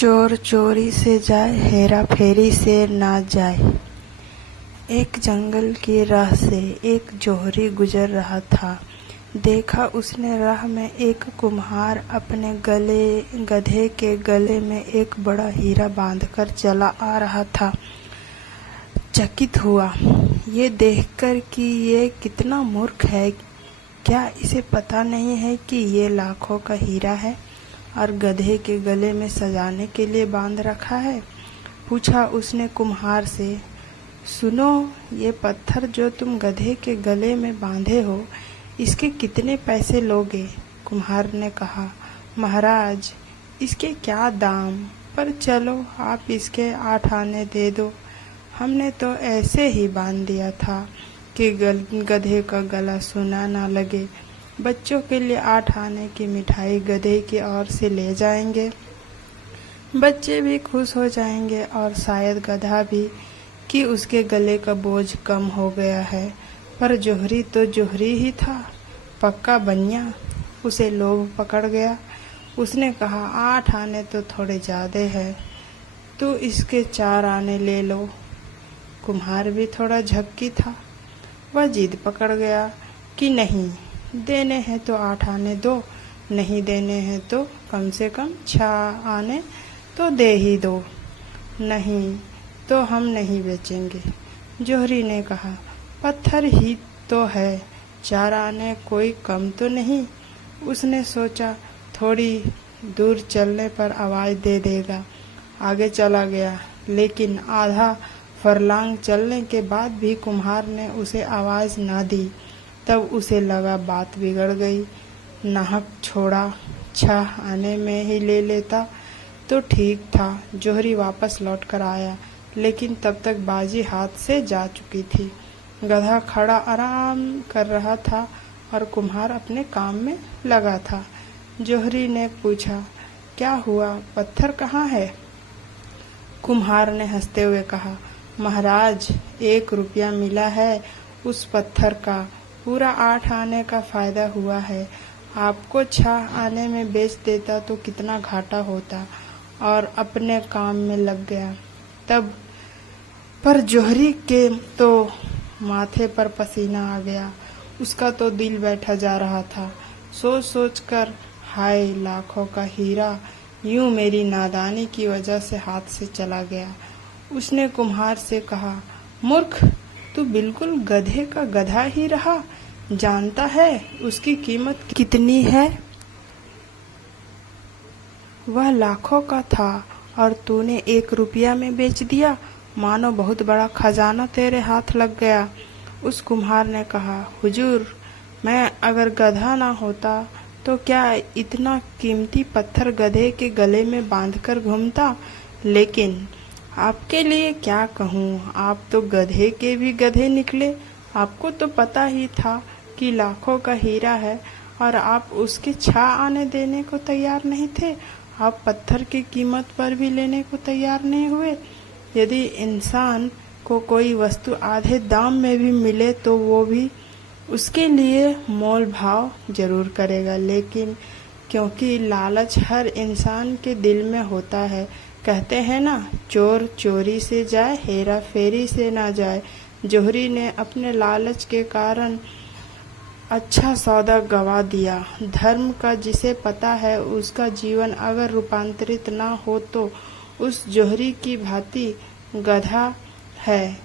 चोर चोरी से जाए, हेरा फेरी से ना जाए। एक जंगल की राह से एक जोहरी गुजर रहा था। देखा उसने राह में एक कुम्हार अपने गधे के गले में एक बड़ा हीरा बांधकर चला आ रहा था। चकित हुआ ये देखकर कि ये कितना मूर्ख है। क्या इसे पता नहीं है कि ये लाखों का हीरा है और गधे के गले में सजाने के लिए बांध रखा है। पूछा उसने कुम्हार से, सुनो, ये पत्थर जो तुम गधे के गले में बांधे हो, इसके कितने पैसे लोगे? कुम्हार ने कहा, महाराज, इसके क्या दाम, पर चलो आप इसके 8 आने दे दो। हमने तो ऐसे ही बांध दिया था कि गधे का गला सुना ना लगे। बच्चों के लिए 8 आने की मिठाई गधे की ओर से ले जाएंगे। बच्चे भी खुश हो जाएंगे और शायद गधा भी कि उसके गले का बोझ कम हो गया है। पर जोहरी तो जोहरी ही था, पक्का बनिया। उसे लोभ पकड़ गया। उसने कहा, 8 आने तो थोड़े ज्यादा है, तो इसके 4 आने ले लो। कुम्हार भी थोड़ा झक्की था। वह जिद पकड़ गया कि नहीं, देने हैं तो 8 आने दो, नहीं देने हैं तो कम से कम 6 आने तो दे ही दो, नहीं तो हम नहीं बेचेंगे। जोहरी ने कहा, पत्थर ही तो है, 4 आने कोई कम तो नहीं। उसने सोचा थोड़ी दूर चलने पर आवाज दे देगा। आगे चला गया, लेकिन आधा फरलांग चलने के बाद भी कुम्हार ने उसे आवाज ना दी। तब उसे लगा बात बिगड़ गई। नाहक छोड़ा, 6 आने में ही ले लेता तो ठीक था। जोहरी वापस लौट कर आया, लेकिन तब तक बाजी हाथ से जा चुकी थी। गधा खड़ा आराम कर रहा था और कुम्हार अपने काम में लगा था। जोहरी ने पूछा, क्या हुआ, पत्थर कहाँ है? कुम्हार ने हंसते हुए कहा, महाराज, 1 रुपया मिला है उस पत्थर का, पूरा 8 आने का फायदा हुआ है। आपको 6 आने में बेच देता तो कितना घाटा होता। और अपने काम में लग गया। तब पर जोहरी के तो माथे पर पसीना आ गया। उसका तो दिल बैठा जा रहा था। सोच सोच कर, हाय, लाखों का हीरा यूं मेरी नादानी की वजह से हाथ से चला गया। उसने कुम्हार से कहा, मूर्ख, तू बिल्कुल गधे का गधा ही रहा। जानता है उसकी कीमत कितनी है? वह लाखों का था और तूने 1 रुपया में बेच दिया। मानो बहुत बड़ा खजाना तेरे हाथ लग गया। उस कुम्हार ने कहा, हुजूर, मैं अगर गधा ना होता तो क्या इतना कीमती पत्थर गधे के गले में बांधकर घूमता। लेकिन आपके लिए क्या कहूँ, आप तो गधे के भी गधे निकले। आपको तो पता ही था कि लाखों का हीरा है और आप उसके 6 आने देने को तैयार नहीं थे। आप पत्थर की कीमत पर भी लेने को तैयार नहीं हुए। यदि इंसान को कोई वस्तु आधे दाम में भी मिले तो वो भी उसके लिए मोल भाव जरूर करेगा। लेकिन क्योंकि लालच हर इंसान के दिल में होता है, कहते हैं ना, चोर चोरी से जाए, हेरा फेरी से ना जाए। जोहरी ने अपने लालच के कारण अच्छा सौदा गवा दिया। धर्म का जिसे पता है उसका जीवन अगर रूपांतरित ना हो तो उस जोहरी की भांति गधा है।